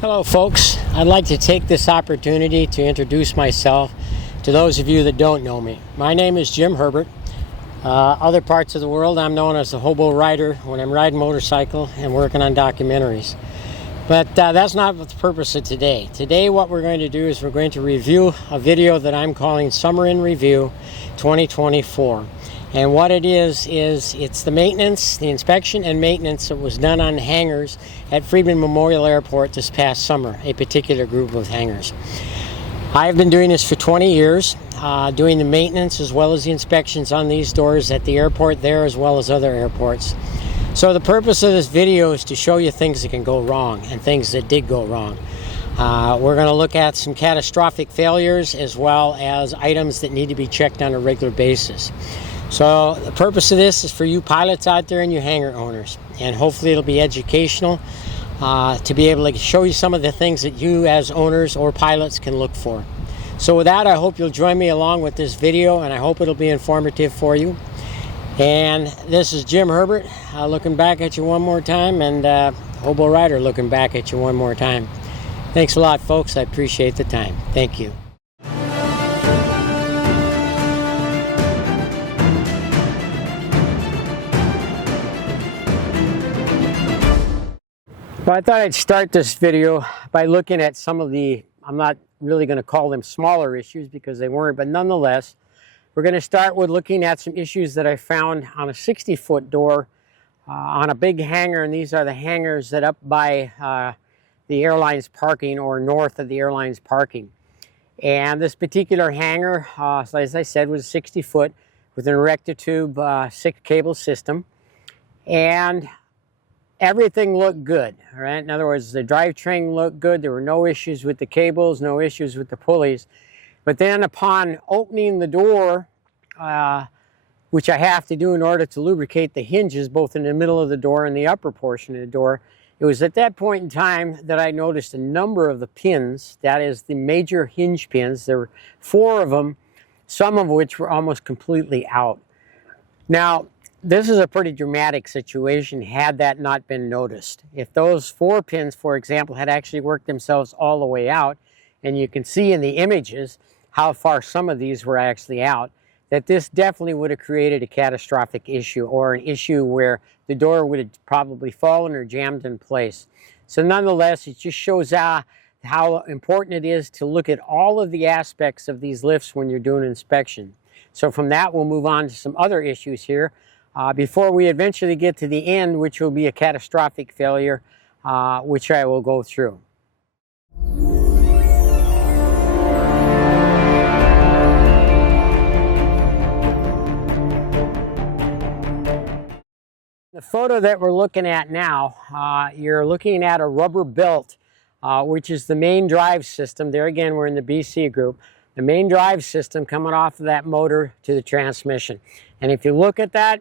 Hello folks, I'd like to take this opportunity to introduce myself to those of you that don't know me. My name is Jim Herbert. Other parts of the world I'm known as the hobo rider when I'm riding motorcycle and working on documentaries. But that's not the purpose of today. Today what we're going to do is we're going to review a video that I'm calling Summer in Review 2024. And what it is it's the maintenance, the inspection and maintenance that was done on hangars at Friedman Memorial Airport this past summer, a particular group of hangars. I've been doing this for 20 years, doing the maintenance as well as the inspections on these doors at the airport there as well as other airports. So the purpose of this video is to show you things that can go wrong and things that did go wrong. We're going to look at some catastrophic failures as well as items that need to be checked on a regular basis. So the purpose of this is for you pilots out there and you hangar owners, and hopefully it'll be educational to be able to show you some of the things that you as owners or pilots can look for. So with that, I hope you'll join me along with this video, and I hope it'll be informative for you. And this is Jim Herbert looking back at you one more time, and Hobo Rider looking back at you one more time. Thanks a lot, folks. I appreciate the time. Thank you. Well, I thought I'd start this video by looking at some of the, I'm not really going to call them smaller issues because they weren't, but nonetheless, we're going to start with looking at some issues that I found on a 60-foot door on a big hangar, and these are the hangars that up by the airline's parking or north of the airline's parking. And this particular hangar, as I said, was 60 foot with an erector-tube 6-cable system. And everything looked good, all right? In other words, the drivetrain looked good. There were no issues with the cables, no issues with the pulleys. But then upon opening the door, which I have to do in order to lubricate the hinges, both in the middle of the door and the upper portion of the door, it was at that point in time that I noticed a number of the pins, that is the major hinge pins. There were 4 of them, some of which were almost completely out. Now, this is a pretty dramatic situation had that not been noticed. If those 4 pins, for example, had actually worked themselves all the way out, and you can see in the images how far some of these were actually out, that this definitely would have created a catastrophic issue, or an issue where the door would have probably fallen or jammed in place. So nonetheless, it just shows how important it is to look at all of the aspects of these lifts when you're doing inspection. So from that, we'll move on to some other issues here. Before we eventually get to the end, which will be a catastrophic failure, which I will go through. The photo that we're looking at now, you're looking at a rubber belt, which is the main drive system. There again, we're in the BC group. The main drive system coming off of that motor to the transmission. And if you look at that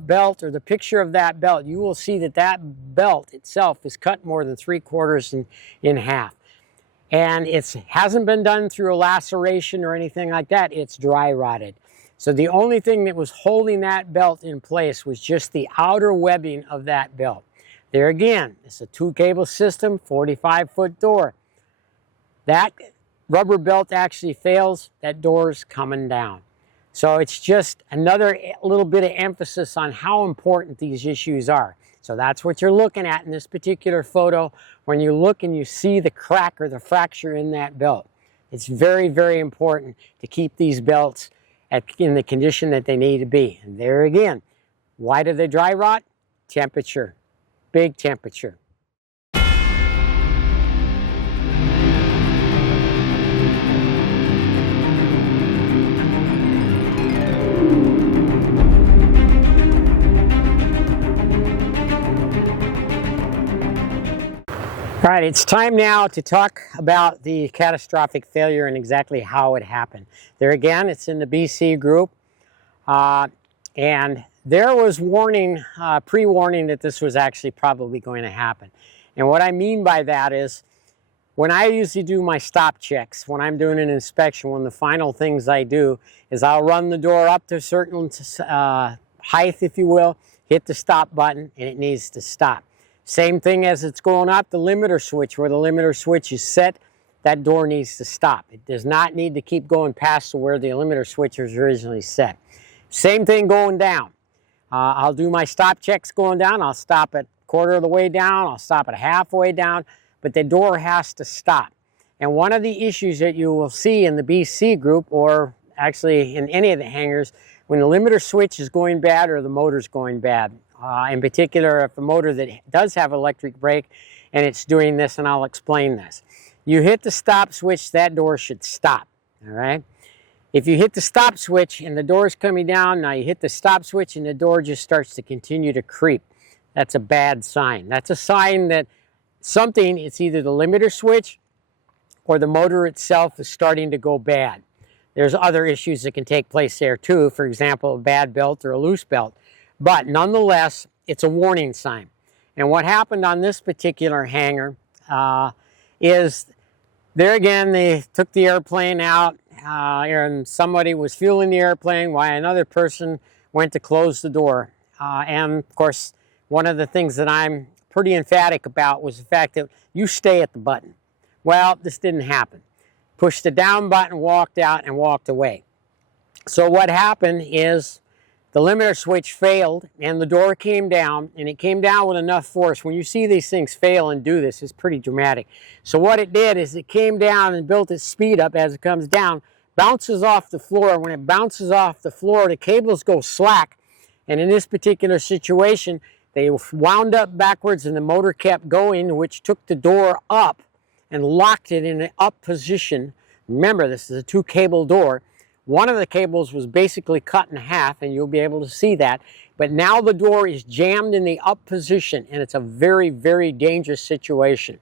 belt, or the picture of that belt, you will see that that belt itself is cut more than 3/4 in half. And it hasn't been done through a laceration or anything like that. It's dry rotted. So the only thing that was holding that belt in place was just the outer webbing of that belt. There again, it's a 2-cable system, 45-foot door. That rubber belt actually fails, that door's coming down. So it's just another little bit of emphasis on how important these issues are. So that's what you're looking at in this particular photo when you look and you see the crack or the fracture in that belt. It's very, very important to keep these belts in the condition that they need to be. And there again, why do they dry rot? Temperature, big temperature. All right, it's time now to talk about the catastrophic failure and exactly how it happened. There again, it's in the BC group, and there was warning, pre-warning that this was actually probably going to happen. And what I mean by that is, when I usually do my stop checks, when I'm doing an inspection, one of the final things I do is I'll run the door up to a certain height, if you will, hit the stop button, and it needs to stop. Same thing as it's going out the limiter switch. Where the limiter switch is set, that door needs to stop. It does not need to keep going past to where the limiter switch was originally set. Same thing going down. I'll do my stop checks going down. I'll stop at quarter of the way down. I'll stop at halfway down. But the door has to stop. And one of the issues that you will see in the BC group, or actually in any of the hangars, when the limiter switch is going bad or the motor's going bad. In particular, if a motor that does have electric brake and it's doing this, and I'll explain this. You hit the stop switch, that door should stop, all right? If you hit the stop switch and the door's coming down, now you hit the stop switch and the door just starts to continue to creep. That's a bad sign. That's a sign that something, it's either the limiter switch or the motor itself is starting to go bad. There's other issues that can take place there too, for example, a bad belt or a loose belt. But nonetheless, it's a warning sign. And what happened on this particular hangar is, there again, they took the airplane out and somebody was fueling the airplane while another person went to close the door. And of course, one of the things that I'm pretty emphatic about was the fact that you stay at the button. Well, this didn't happen. Pushed the down button, walked out, and walked away. So what happened is the limiter switch failed and the door came down, and it came down with enough force. When you see these things fail and do this, it's pretty dramatic. So what it did is it came down and built its speed up as it comes down, bounces off the floor. When it bounces off the floor, the cables go slack. And in this particular situation, they wound up backwards and the motor kept going, which took the door up and locked it in an up position. Remember, this is a 2-cable door. One of the cables was basically cut in half, and you'll be able to see that. But now the door is jammed in the up position, and it's a very, very dangerous situation.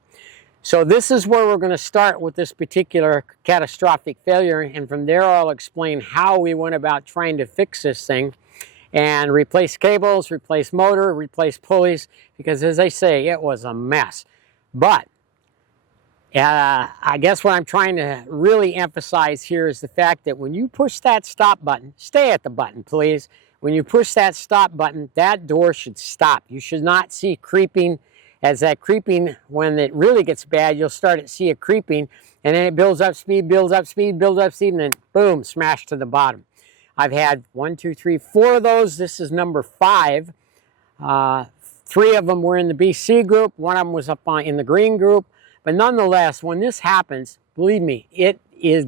So this is where we're going to start with this particular catastrophic failure, and from there I'll explain how we went about trying to fix this thing and replace cables, replace motor, replace pulleys, because as I say, it was a mess. But I guess what I'm trying to really emphasize here is the fact that when you push that stop button, stay at the button, please. When you push that stop button, that door should stop. You should not see creeping. As that creeping, when it really gets bad, you'll start to see it creeping, and then it builds up speed, builds up speed, builds up speed, and then boom, smash to the bottom. I've had 1, 2, 3, 4 of those. This is number 5. 3 of them were in the BC group. 1 of them was up in the green group. But nonetheless, when this happens, believe me, it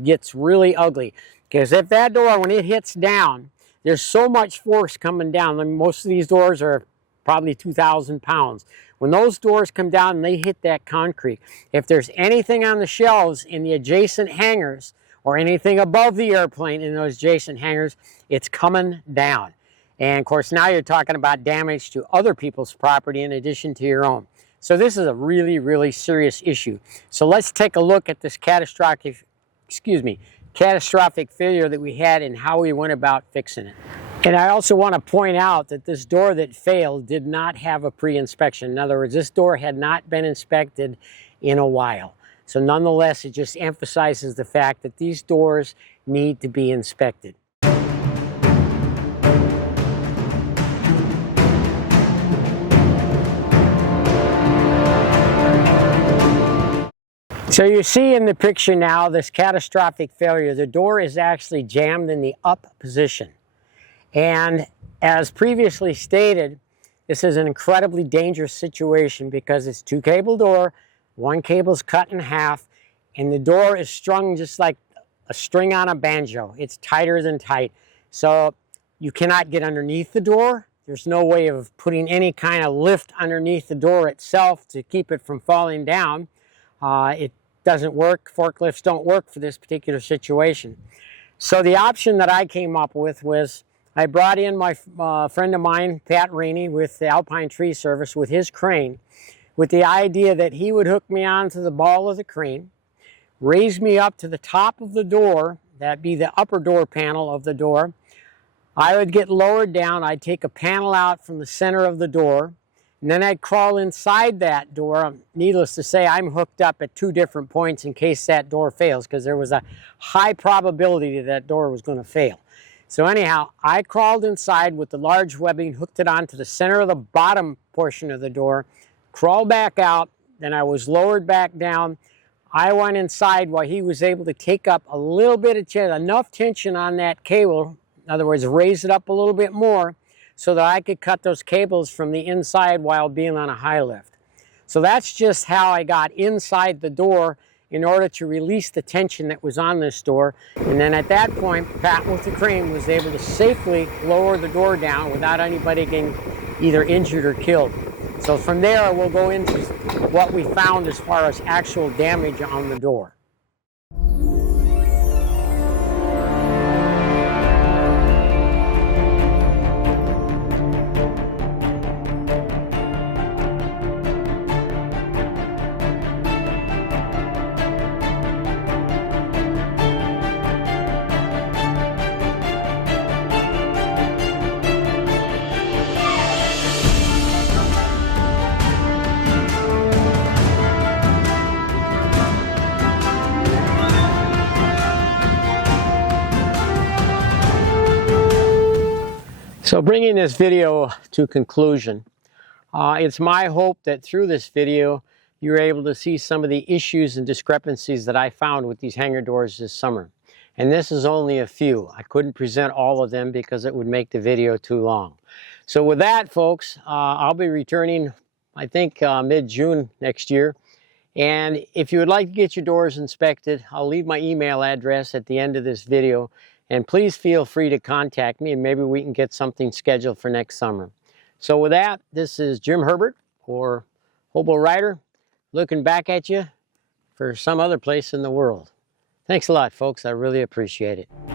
gets really ugly. Because if that door, when it hits down, there's so much force coming down. I mean, most of these doors are probably 2,000 pounds. When those doors come down and they hit that concrete, if there's anything on the shelves in the adjacent hangars or anything above the airplane in those adjacent hangars, it's coming down. And of course, now you're talking about damage to other people's property in addition to your own. So this is a really, really serious issue. So let's take a look at this catastrophic failure that we had and how we went about fixing it. And I also want to point out that this door that failed did not have a pre-inspection. In other words, this door had not been inspected in a while. So nonetheless, it just emphasizes the fact that these doors need to be inspected. So you see in the picture now this catastrophic failure. The door is actually jammed in the up position. And as previously stated, this is an incredibly dangerous situation because it's 2-cable door, 1 cable's cut in half, and the door is strung just like a string on a banjo. It's tighter than tight. So you cannot get underneath the door. There's no way of putting any kind of lift underneath the door itself to keep it from falling down. It doesn't work. Forklifts don't work for this particular situation. So the option that I came up with was I brought in my friend of mine, Pat Rainey, with the Alpine Tree Service with his crane, with the idea that he would hook me onto the ball of the crane, raise me up to the top of the door, that'd be the upper door panel of the door. I would get lowered down. I'd take a panel out from the center of the door, and then I'd crawl inside that door. Needless to say, I'm hooked up at 2 different points in case that door fails, because there was a high probability that that door was going to fail. So anyhow, I crawled inside with the large webbing, hooked it onto the center of the bottom portion of the door, crawled back out, then I was lowered back down. I went inside while he was able to take up a little bit of tension, enough tension on that cable, in other words, raise it up a little bit more so that I could cut those cables from the inside while being on a high lift. So that's just how I got inside the door in order to release the tension that was on this door. And then at that point, Pat with the crane was able to safely lower the door down without anybody getting either injured or killed. So from there, we'll go into what we found as far as actual damage on the door. So bringing this video to conclusion, it's my hope that through this video, you're able to see some of the issues and discrepancies that I found with these hangar doors this summer. And this is only a few. I couldn't present all of them because it would make the video too long. So with that, folks, I'll be returning, I think, mid-June next year. And if you would like to get your doors inspected, I'll leave my email address at the end of this video. And please feel free to contact me and maybe we can get something scheduled for next summer. So with that, this is Jim Herbert, or Hobo Rider, looking back at you for some other place in the world. Thanks a lot, folks. I really appreciate it.